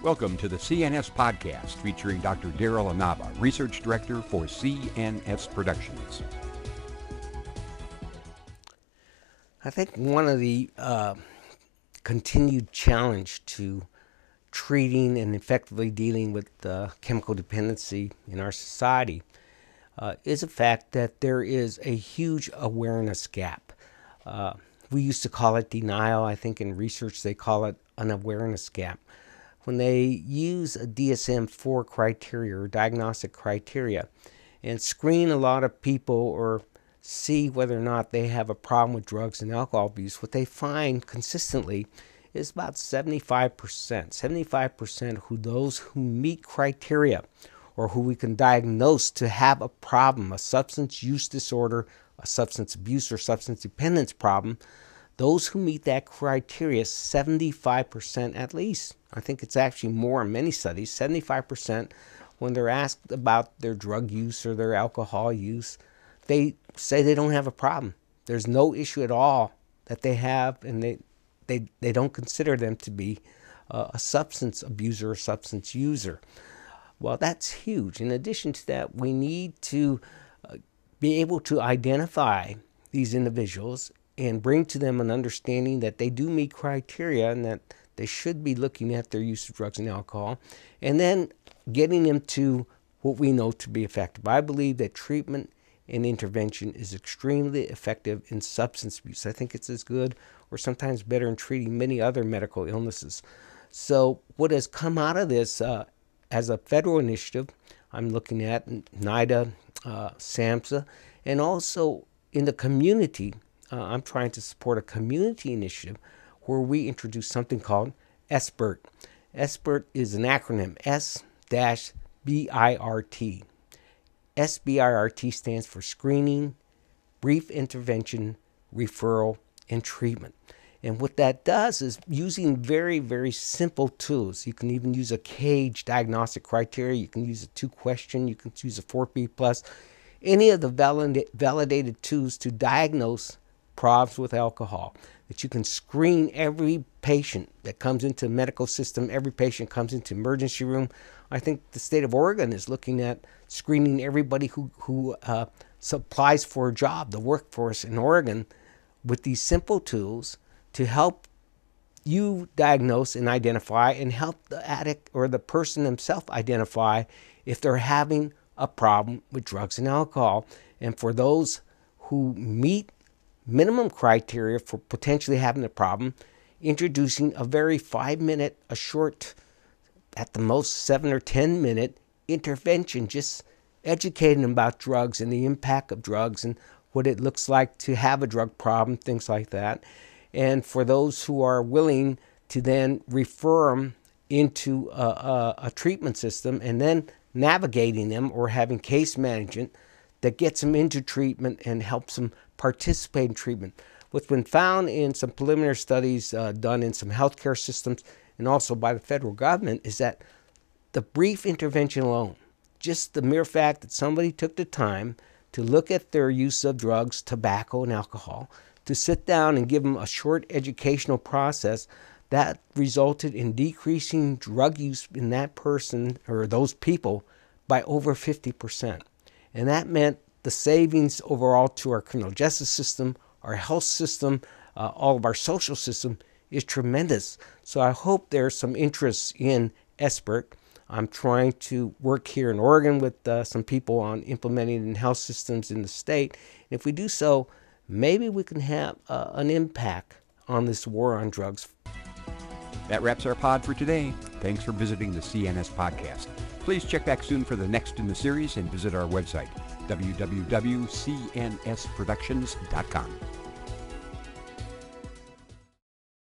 Welcome to the CNS Podcast featuring Dr. Daryl Inaba, Research Director for CNS Productions. I think one of the continued challenge to treating and effectively dealing with chemical dependency in our society is the fact that there is a huge awareness gap. We used to call it denial. I think in research they call it an awareness gap. When they use a DSM-4 criteria or diagnostic criteria and screen a lot of people or see whether or not they have a problem with drugs and alcohol abuse, what they find consistently is about 75% who those who meet criteria or who we can diagnose to have a problem, a substance use disorder, a substance abuse or substance dependence problem, those who meet that criteria, 75% at least, I think it's actually more in many studies, 75% when they're asked about their drug use or their alcohol use, they say they don't have a problem. There's no issue at all that they have, and they don't consider them to be a substance abuser or substance user. Well, that's huge. In addition to that, we need to be able to identify these individuals and bring to them an understanding that they do meet criteria and that they should be looking at their use of drugs and alcohol, and then getting them to what we know to be effective. I believe that treatment and intervention is extremely effective in substance abuse. I think it's as good or sometimes better in treating many other medical illnesses. So what has come out of this as a federal initiative, I'm looking at NIDA, SAMHSA, and also in the community, I'm trying to support a community initiative where we introduce something called S-BIRT. S-BIRT is an acronym, S-BIRT. S-BIRT stands for Screening, Brief Intervention, Referral, and Treatment. And what that does is using very, very simple tools. You can even use a CAGE diagnostic criteria. You can use a 2-question. You can use a 4P+. Any of the validated tools to diagnose problems with alcohol. That you can screen every patient that comes into the medical system. Every patient comes into emergency room. I think the state of Oregon is looking at screening everybody who applies for a job, the workforce in Oregon, with these simple tools to help you diagnose and identify and help the addict or the person themselves identify if they're having a problem with drugs and alcohol. And for those who meet minimum criteria for potentially having a problem, introducing a very 5-minute, a short, at the most 7 or 10-minute intervention, just educating them about drugs and the impact of drugs and what it looks like to have a drug problem, things like that. And for those who are willing to then refer them into a treatment system and then navigating them or having case management that gets them into treatment and helps them participate in treatment. What's been found in some preliminary studies done in some healthcare systems and also by the federal government is that the brief intervention alone, just the mere fact that somebody took the time to look at their use of drugs, tobacco, and alcohol, to sit down and give them a short educational process, that resulted in decreasing drug use in that person or those people by over 50%. And that meant the savings overall to our criminal justice system, our health system, all of our social system is tremendous. So I hope there's some interest in S-BIRT. I'm trying to work here in Oregon with some people on implementing it in health systems in the state. And if we do so, maybe we can have an impact on this war on drugs. That wraps our pod for today. Thanks for visiting the CNS Podcast. Please check back soon for the next in the series and visit our website, www.cnsproductions.com.